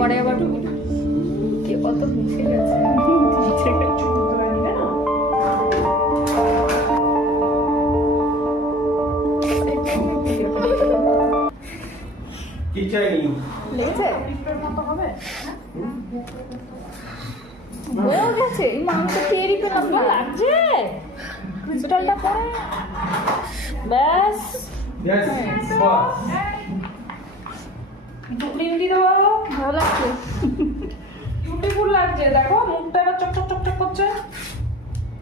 পরে আবার কে কত মুখে গেছে কি চাইনি লেগেছে মতো হবে হয়ে গেছে এই মাংস টেরি পেলাম না লাগছে ক্রিস্টালটা পরে ব্যাস यस बस ক্রিম দিয়ে দেবো ভালো লাগছে বিউটিফুল লাগছে দেখো মুখটা এবার চকচক চকচক করছে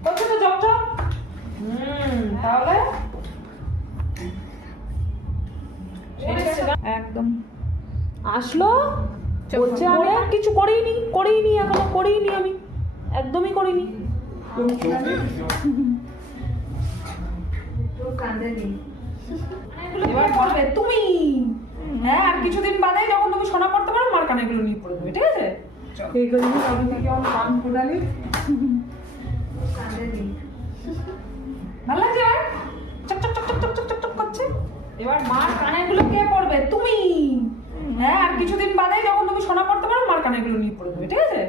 করছে তো চকচক তাহলে একদম আসলো বলছে আমি আর কিছু করিনি এখনো করিনি আমি একদমই করিনি এবার বলবে তুমি হ্যাঁ আর কিছুদিন বাদে যখন তুমি সোনা পড়তে পারো মার কানেগুলো নিয়ে পড়ে দেবে ঠিক আছে এইগুলো নিয়ে আমি থেকে আমার কান ফুটালি ভালো লাগছে আর চক চক চক চক চক চক চক করছে এবার মার কানেগুলো কে পড়বে তুমি হ্যাঁ আর কিছুদিন বাদে যখন তুমি সোনা পড়তে পারো মার কানেগুলো নিয়ে পড়ে দেবে ঠিক আছে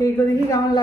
এইগুলো দেখি কেমন লাগে